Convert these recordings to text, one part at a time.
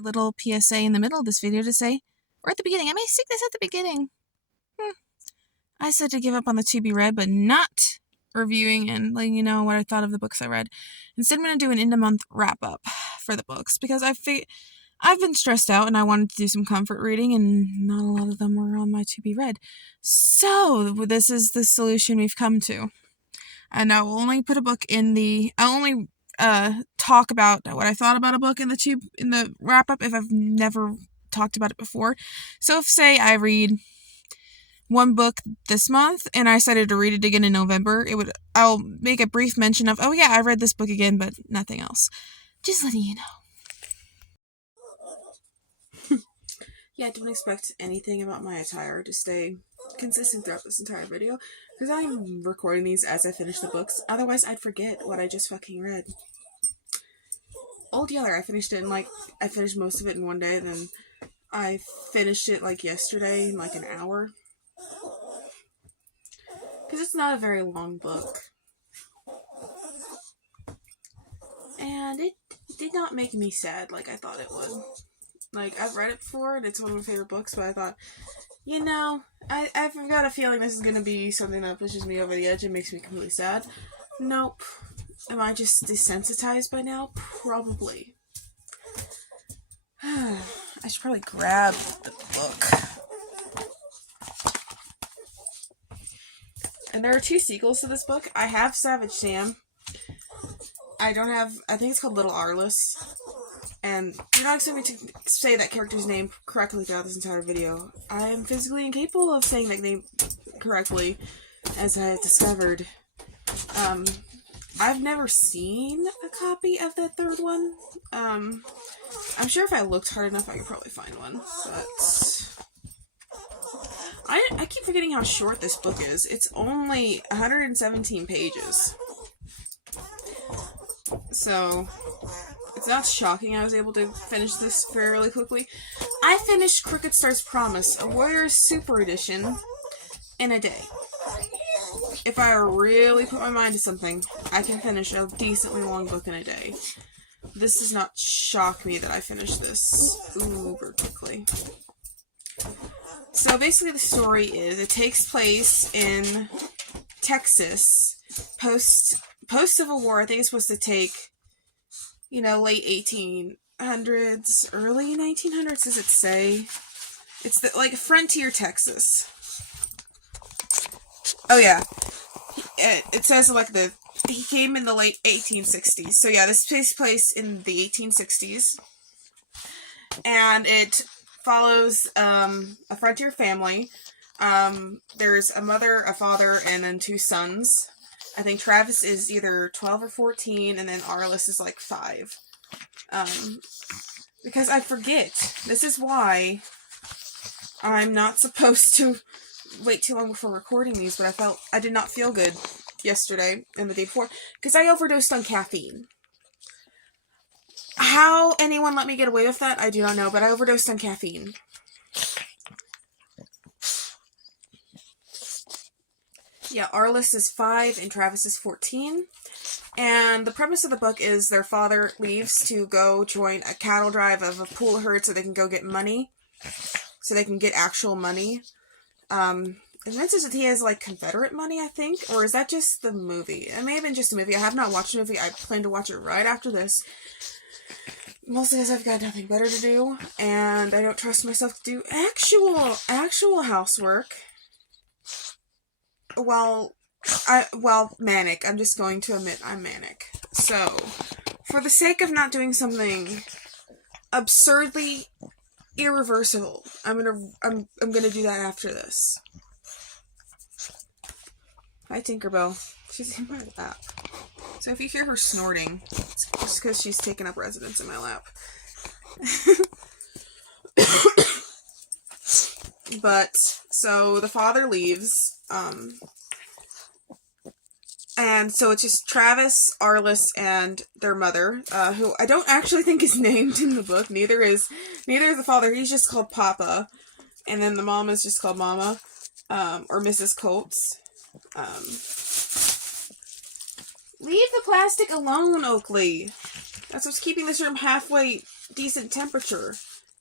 a little PSA in the middle of this video to say, or at the beginning, I may stick this at the beginning. I said to give up on the to be read, but not reviewing and letting you know what I thought of the books I read. Instead, I'm going to do an end-of-month wrap-up for the books, because I've been stressed out and I wanted to do some comfort reading, and not a lot of them were on my to be read. So, this is the solution we've come to. And I will only put a book in the... I'll only talk about what I thought about a book in the wrap-up if I've never talked about it before. So if, say, I read one book this month and I decided to read it again in November, I'll make a brief mention of, oh yeah, I read this book again, but nothing else. Just letting you know. Yeah, don't expect anything about my attire to stay consistent throughout this entire video, because I'm recording these as I finish the books. Otherwise, I'd forget what I just fucking read. Old Yeller, I finished most of it in one day, then I finished it like yesterday in like an hour. Because it's not a very long book. And it did not make me sad like I thought it would. Like, I've read it before, and it's one of my favorite books, but I thought, you know, I've got a feeling this is going to be something that pushes me over the edge and makes me completely sad. Nope. Am I just desensitized by now? Probably. I should probably grab the book. And there are 2 sequels to this book. I have Savage Sam. I think it's called Little Arliss. And you're not expecting me to say that character's name correctly throughout this entire video. I am physically incapable of saying that name correctly, as I have discovered. I've never seen a copy of the 3rd one. I'm sure if I looked hard enough I could probably find one, but I keep forgetting how short this book is. It's only 117 pages. So, it's not shocking I was able to finish this fairly quickly. I finished Crooked Star's Promise, a Warriors Super Edition, in a day. If I really put my mind to something, I can finish a decently long book in a day. This does not shock me that I finished this uber quickly. So basically the story is, it takes place in Texas, post-Civil War. I think it's supposed to take, you know, late 1800s, early 1900s, does it say? It's like frontier Texas. Oh yeah. It says like he came in the late 1860s. So yeah, this takes place in the 1860s. And it follows a frontier family. There's a mother, a father, and then 2 sons. I think Travis is either 12 or 14, and then Arliss is like 5. Because I forget. This is why I'm not supposed to wait too long before recording these, but I did not feel good yesterday and the day before, because I overdosed on caffeine. How anyone let me get away with that, I do not know, but I overdosed on caffeine. Yeah, Arliss is 5 and Travis is 14. And the premise of the book is their father leaves to go join a cattle drive of a pool herd so they can go get money. So they can get actual money. And that says that he has, like, Confederate money, I think? Or is that just the movie? It may have been just a movie. I have not watched the movie. I plan to watch it right after this. Mostly because I've got nothing better to do. And I don't trust myself to do actual housework. Well, manic. I'm just going to admit I'm manic. So, for the sake of not doing something absurdly irreversible, I'm gonna do that after this. Hi, Tinkerbell. She's in my lap. So if you hear her snorting, it's just because she's taken up residence in my lap. But, so the father leaves, and so it's just Travis, Arliss, and their mother, who I don't actually think is named in the book. Neither is the father. He's just called Papa, and then the mom is just called Mama, or Mrs. Coates. Leave the plastic alone, Oakley. That's what's keeping this room halfway decent temperature,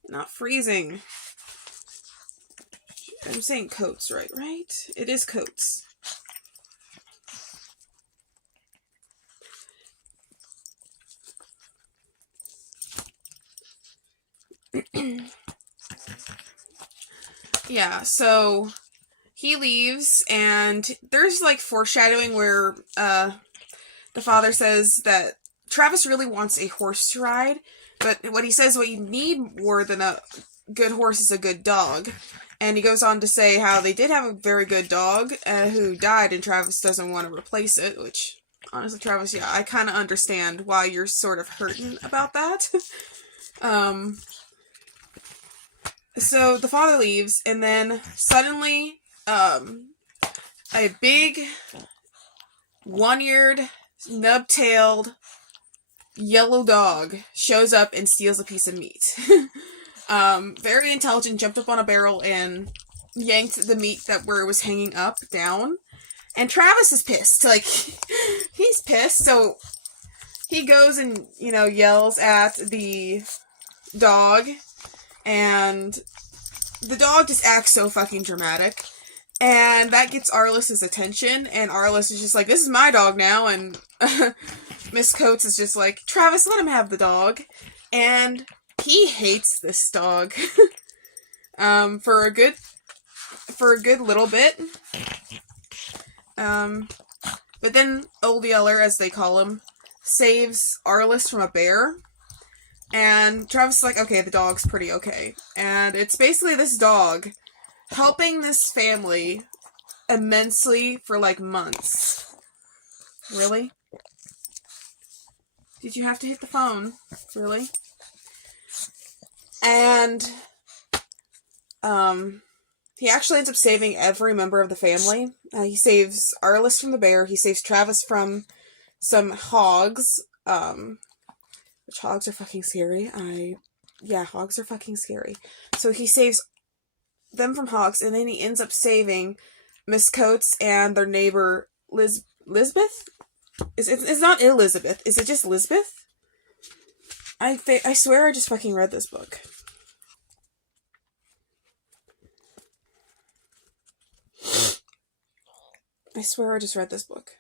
not freezing. I'm saying coats, right? It is coats. Yeah, so he leaves, and there's like foreshadowing where the father says that Travis really wants a horse to ride, but what he says, what you need more than a good horse is a good dog. And he goes on to say how they did have a very good dog who died, and Travis doesn't want to replace it, which, honestly, Travis, yeah, I kind of understand why you're sort of hurting about that. So the father leaves, and then suddenly, a big, one-eared, nub-tailed, yellow dog shows up and steals a piece of meat. Very intelligent, jumped up on a barrel and yanked the meat where it was hanging up down. And Travis is pissed. Like, he's pissed, so he goes and, yells at the dog, and the dog just acts so fucking dramatic. And that gets Arliss's attention, and Arliss is just like, this is my dog now, and Miss Coates is just like, Travis, let him have the dog. And he hates this dog. For a good little bit. But then Old Yeller, as they call him, saves Arliss from a bear. And Travis is like, okay, the dog's pretty okay. And it's basically this dog helping this family immensely for like months. Really? Did you have to hit the phone? Really? And he actually ends up saving every member of the family. He saves Arliss from the bear. He saves Travis from some hogs. Which hogs are fucking scary. Hogs are fucking scary. So he saves them from hogs, and then he ends up saving Miss Coates and their neighbor Lisbeth? It's not Elizabeth. Is it just Lisbeth? I swear I just fucking read this book. I swear I just read this book.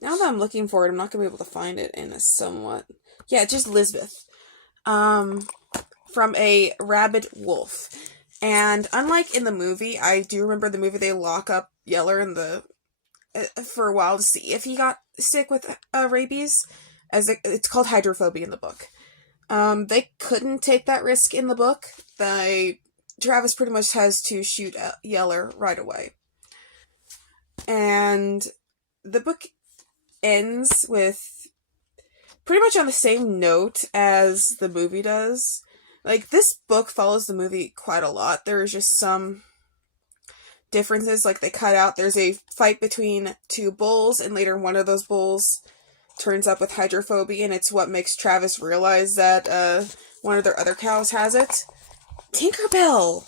Now that I'm looking for it, I'm not going to be able to find it in a somewhat... Yeah, just Lisbeth. From a rabid wolf. And unlike in the movie, I do remember the movie, they lock up Yeller in for a while to see if he got sick with rabies. It's called hydrophobia in the book. They couldn't take that risk in the book. Travis pretty much has to shoot Yeller right away. And the book ends with pretty much on the same note as the movie does. Like, this book follows the movie quite a lot. There's just some differences, like they cut out, there's a fight between two bulls, and later one of those bulls turns up with hydrophobia, and it's what makes Travis realize that one of their other cows has it. Tinkerbell!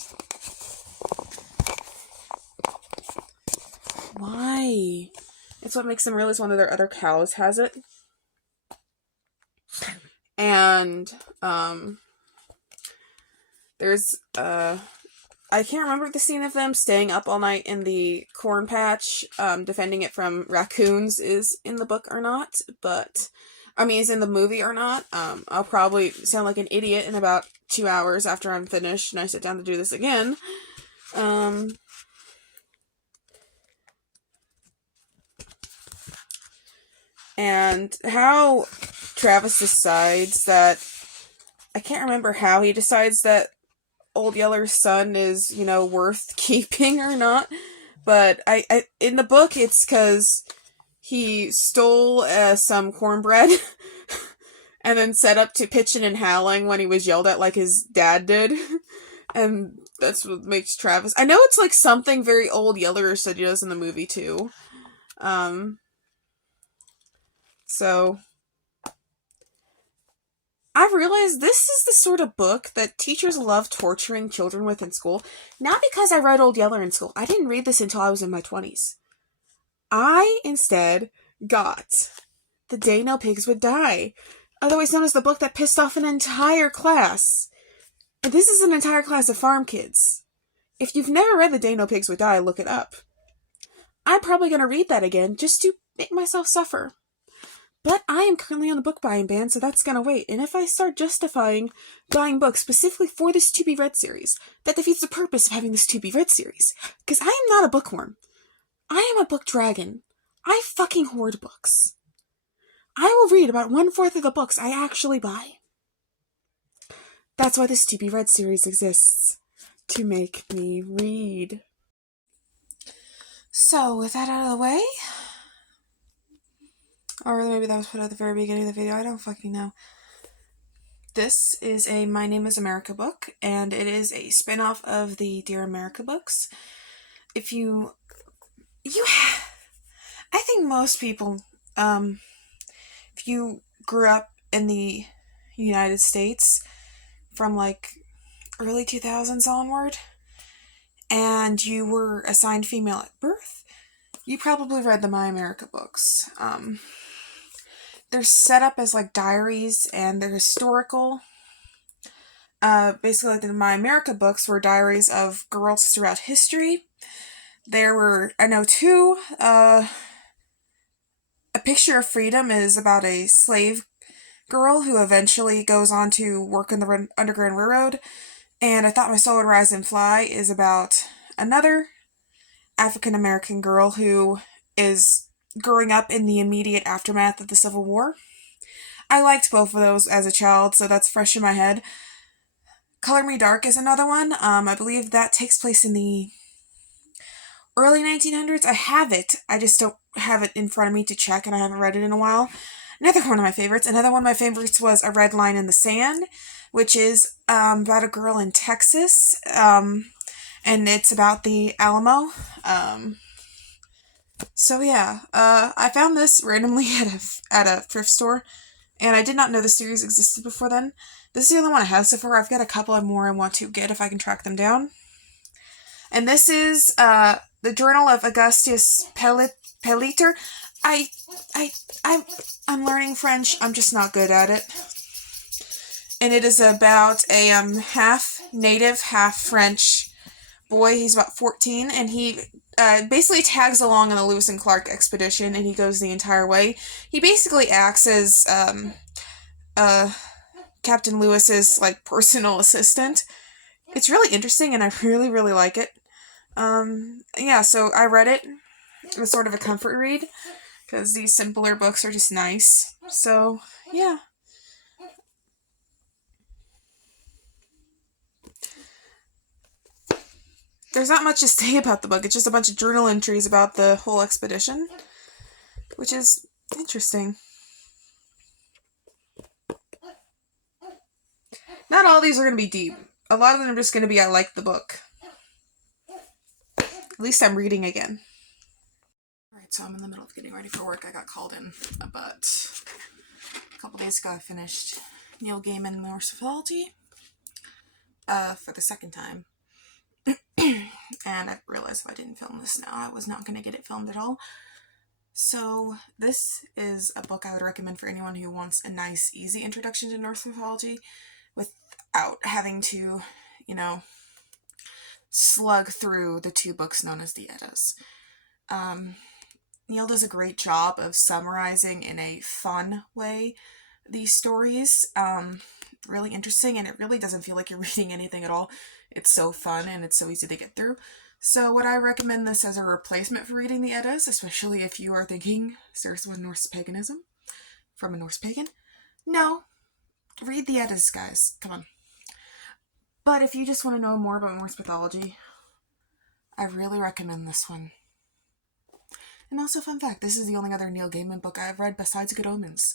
Why? It's what makes them realize one of their other cows has it. And, there's, I can't remember the scene of them staying up all night in the corn patch, defending it from raccoons is in the book or not, but, is in the movie or not. I'll probably sound like an idiot in about 2 hours after I'm finished and I sit down to do this again. And how Travis decides that, I can't remember how he decides that Old Yeller's son is, worth keeping or not, but I in the book it's because he stole some cornbread and then set up to pitching and howling when he was yelled at like his dad did, and that's what makes Travis... I know it's like something very Old Yeller said he does in the movie too. So I've realized this is the sort of book that teachers love torturing children with in school. Not because I read Old Yeller in school. I didn't read this until I was in my 20s. I, instead, got The Day No Pigs Would Die, otherwise known as the book that pissed off an entire class. And this is an entire class of farm kids. If you've never read The Day No Pigs Would Die, look it up. I'm probably going to read that again just to make myself suffer. But I am currently on the book buying ban, so that's going to wait. And if I start justifying buying books specifically for this to-be-read series, that defeats the purpose of having this to-be-read series. Because I am not a bookworm. I am a book dragon. I fucking hoard books. I will read about 1/4 of the books I actually buy. That's why this to-be-read series exists. To make me read. So, with that out of the way... Or maybe that was put at the very beginning of the video, I don't fucking know. This is a My Name is America book, and it is a spin-off of the Dear America books. If I think most people, if you grew up in the United States from like early 2000s onward, and you were assigned female at birth, you probably read the My America books. They're set up as like diaries, and they're historical. Basically, like the My America books were diaries of girls throughout history. There were, I know, two. A Picture of Freedom is about a slave girl who eventually goes on to work in the Underground Railroad. And I Thought My Soul Would Rise and Fly is about another African American girl who is growing up in the immediate aftermath of the Civil War. I liked both of those as a child, so that's fresh in my head. Color Me Dark is another one. I believe that takes place in the early 1900s. I have it. I just don't have it in front of me to check, and I haven't read it in a while. Another one of my favorites. Another one of my favorites was A Red Line in the Sand, which is about a girl in Texas, and it's about the Alamo. So yeah, I found this randomly at a thrift store, and I did not know the series existed before then. This is the only one I have so far. I've got a couple of more I want to get if I can track them down. And this is the Journal of Augustus Peliter. I'm learning French. I'm just not good at it. And it is about a half native, half French boy. He's about 14, and he basically tags along on the Lewis and Clark expedition, and he goes the entire way. He basically acts as Captain Lewis's like personal assistant. It's really interesting, and I really, really like it. Yeah, so I read it. It was sort of a comfort read, because these simpler books are just nice. So, yeah. There's not much to say about the book. It's just a bunch of journal entries about the whole expedition, which is interesting. Not all of these are going to be deep. A lot of them are just going to be, I like the book. At least I'm reading again. Alright, so I'm in the middle of getting ready for work. I got called in, but a couple days ago I finished Neil Gaiman Norse Mythology for the second time. And I realized if I didn't film this now, I was not going to get it filmed at all. So this is a book I would recommend for anyone who wants a nice, easy introduction to Norse mythology without having to, slug through the two books known as the Eddas. Neil does a great job of summarizing in a fun way these stories. Really interesting, and it really doesn't feel like you're reading anything at all. It's so fun, and it's so easy to get through. So would I recommend this as a replacement for reading the Eddas, especially if you are thinking, seriously, with Norse paganism? From a Norse pagan? No. Read the Eddas, guys. Come on. But if you just want to know more about Norse mythology, I really recommend this one. And also, fun fact, this is the only other Neil Gaiman book I have read besides Good Omens.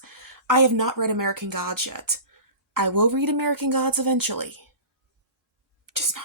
I have not read American Gods yet. I will read American Gods eventually. Just not